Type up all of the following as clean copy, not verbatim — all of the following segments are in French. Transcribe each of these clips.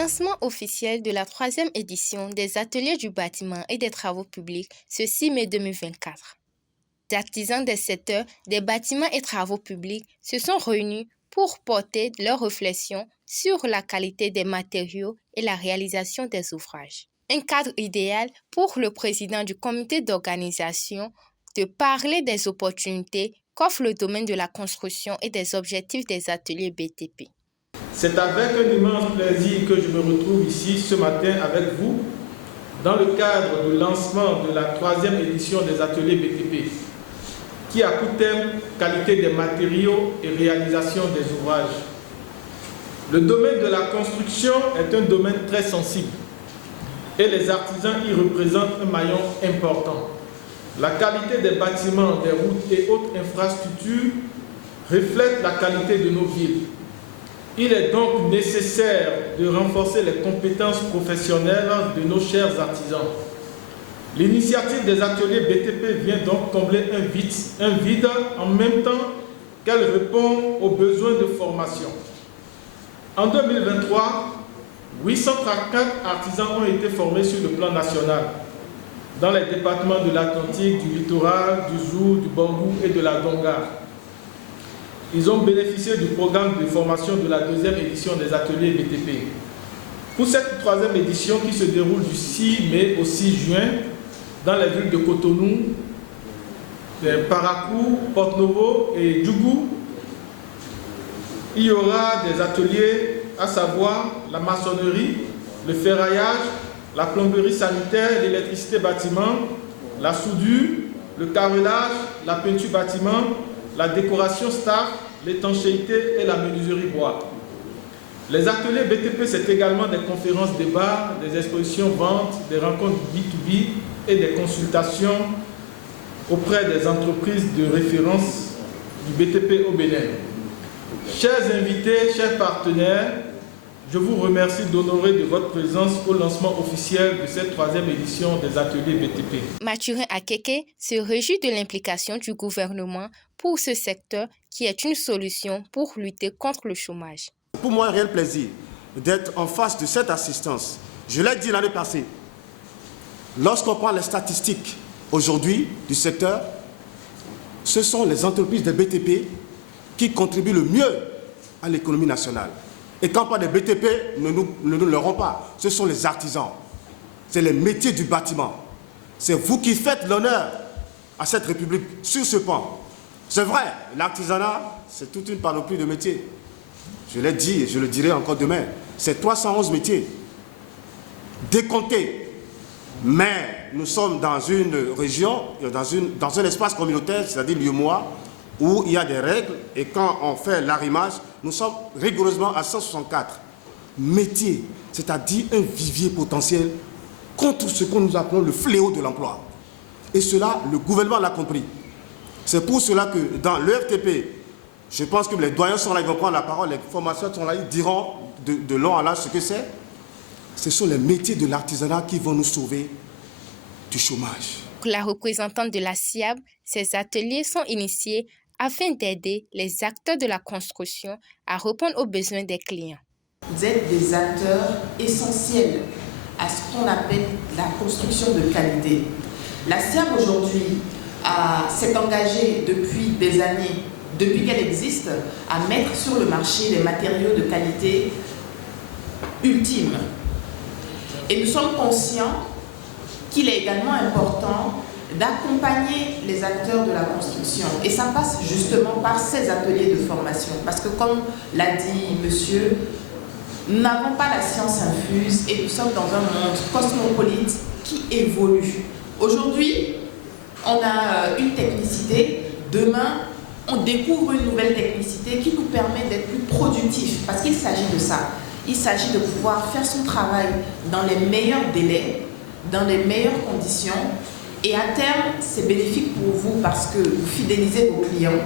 Lancement officiel de la 3e édition des ateliers du bâtiment et des travaux publics ce 6 mai 2024. Les artisans des secteurs des bâtiments et travaux publics se sont réunis pour porter leurs réflexions sur la qualité des matériaux et la réalisation des ouvrages. Un cadre idéal pour le président du comité d'organisation de parler des opportunités qu'offre le domaine de la construction et des objectifs des ateliers BTP. C'est avec un immense plaisir que je me retrouve ici ce matin avec vous dans le cadre du lancement de la 3e édition des ateliers BTP qui a pour thème qualité des matériaux et réalisation des ouvrages. Le domaine de la construction est un domaine très sensible et les artisans y représentent un maillon important. La qualité des bâtiments, des routes et autres infrastructures reflète la qualité de nos villes. Il est donc nécessaire de renforcer les compétences professionnelles de nos chers artisans. L'initiative des ateliers BTP vient donc combler un vide en même temps qu'elle répond aux besoins de formation. En 2023, 834 artisans ont été formés sur le plan national, dans les départements de l'Atlantique, du littoral, du Zou, du Bangou et de la Donga. Ils ont bénéficié du programme de formation de la 2e édition des ateliers BTP. Pour cette 3e édition qui se déroule du 6 mai au 6 juin dans les villes de Cotonou, Parakou, Porto-Novo et Djougou, il y aura des ateliers, à savoir la maçonnerie, le ferraillage, la plomberie sanitaire, l'électricité bâtiment, la soudure, le carrelage, la peinture bâtiment, la décoration staff, l'étanchéité et la menuiserie bois. Les ateliers BTP, c'est également des conférences débats, des expositions ventes, des rencontres B2B et des consultations auprès des entreprises de référence du BTP au Bénin. Chers invités, chers partenaires, je vous remercie d'honorer de votre présence au lancement officiel de cette 3e édition des ateliers BTP. Mathurin Akeke se réjouit de l'implication du gouvernement pour ce secteur qui est une solution pour lutter contre le chômage. Pour moi, un réel plaisir d'être en face de cette assistance. Je l'ai dit l'année passée, lorsqu'on prend les statistiques aujourd'hui du secteur, ce sont les entreprises de BTP qui contribuent le mieux à l'économie nationale. Et quand on parle de BTP, ne nous l'aurons pas. Ce sont les artisans. C'est les métiers du bâtiment. C'est vous qui faites l'honneur à cette République sur ce pan. C'est vrai, l'artisanat, c'est toute une panoplie de métiers. Je l'ai dit et je le dirai encore demain. C'est 311 métiers décomptés. Mais nous sommes dans une région, dans un espace communautaire, c'est-à-dire l'UEMOA, où il y a des règles et quand on fait l'arrimage, nous sommes rigoureusement à 164 métiers, c'est-à-dire un vivier potentiel contre ce que nous appelons le fléau de l'emploi. Et cela, le gouvernement l'a compris. C'est pour cela que dans l'EFTP, je pense que les doyens sont là, ils vont prendre la parole, les formations sont là, ils diront de long à large ce que c'est. Ce sont les métiers de l'artisanat qui vont nous sauver du chômage. Pour la représentante de la SIAB, ces ateliers sont initiés afin d'aider les acteurs de la construction à répondre aux besoins des clients. Vous êtes des acteurs essentiels à ce qu'on appelle la construction de qualité. La SIAB aujourd'hui s'est engagée depuis des années, depuis qu'elle existe, à mettre sur le marché des matériaux de qualité ultime. Et nous sommes conscients qu'il est également important d'accompagner les acteurs de la construction. Et ça passe justement par ces ateliers de formation. Parce que comme l'a dit monsieur, nous n'avons pas la science infuse et nous sommes dans un monde cosmopolite qui évolue. Aujourd'hui, on a une technicité. Demain, on découvre une nouvelle technicité qui nous permet d'être plus productifs. Parce qu'il s'agit de ça. Il s'agit de pouvoir faire son travail dans les meilleurs délais, dans les meilleures conditions. Et à terme, c'est bénéfique pour vous parce que vous fidélisez vos clients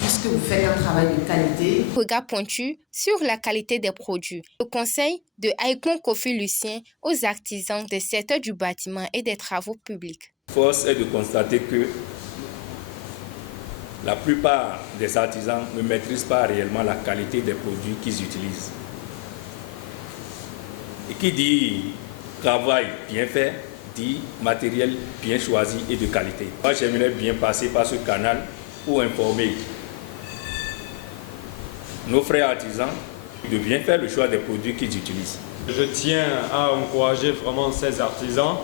puisque vous faites un travail de qualité. Regard pointu sur la qualité des produits. Le conseil de Aïkon Kofi Lucien aux artisans des secteurs du bâtiment et des travaux publics. Force est de constater que la plupart des artisans ne maîtrisent pas réellement la qualité des produits qu'ils utilisent. Et qui dit travail bien fait, dit matériel bien choisi et de qualité. Moi, j'aimerais bien passer par ce canal pour informer nos frères artisans de bien faire le choix des produits qu'ils utilisent. Je tiens à encourager vraiment ces artisans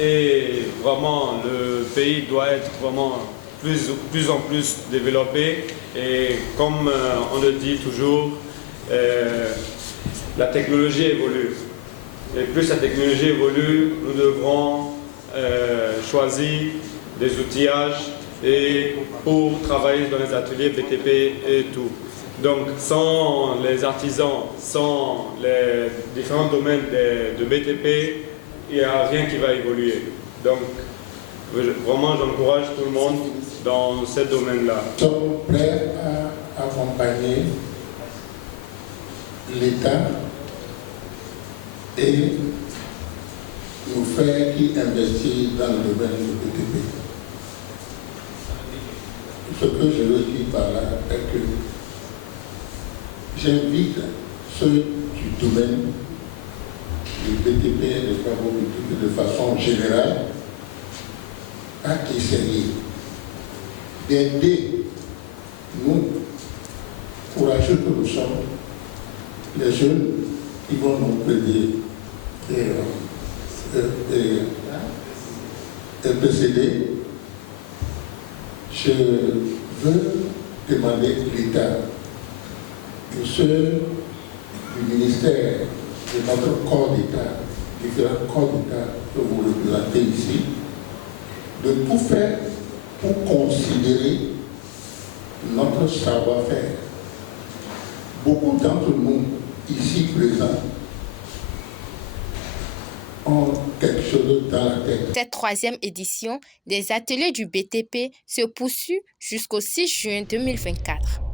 et vraiment le pays doit être vraiment plus en plus développé et comme on le dit toujours, la technologie évolue. Et plus la technologie évolue, nous devrons choisir des outillages et pour travailler dans les ateliers BTP et tout. Donc, sans les artisans, sans les différents domaines de BTP, il n'y a rien qui va évoluer. Donc, vraiment, j'encourage tout le monde dans ce domaine-là. Nous sommes prêts à accompagner l'État et nous faire qui investit dans le domaine du BTP. Ce que je veux dire par là est que j'invite ceux du domaine du BTP et des travaux publics de façon générale à essayer d'aider nous, courageux que nous sommes, les jeunes qui vont nous plaider et précéder. Je veux demander à l'État et ceux du ministère, de notre corps d'État, différents corps d'État que vous représentez ici, de tout faire pour considérer notre savoir-faire. Beaucoup d'entre nous, ici présents, ont quelque chose dans la tête. Cette 3e édition des ateliers du BTP se poursuit jusqu'au 6 juin 2024.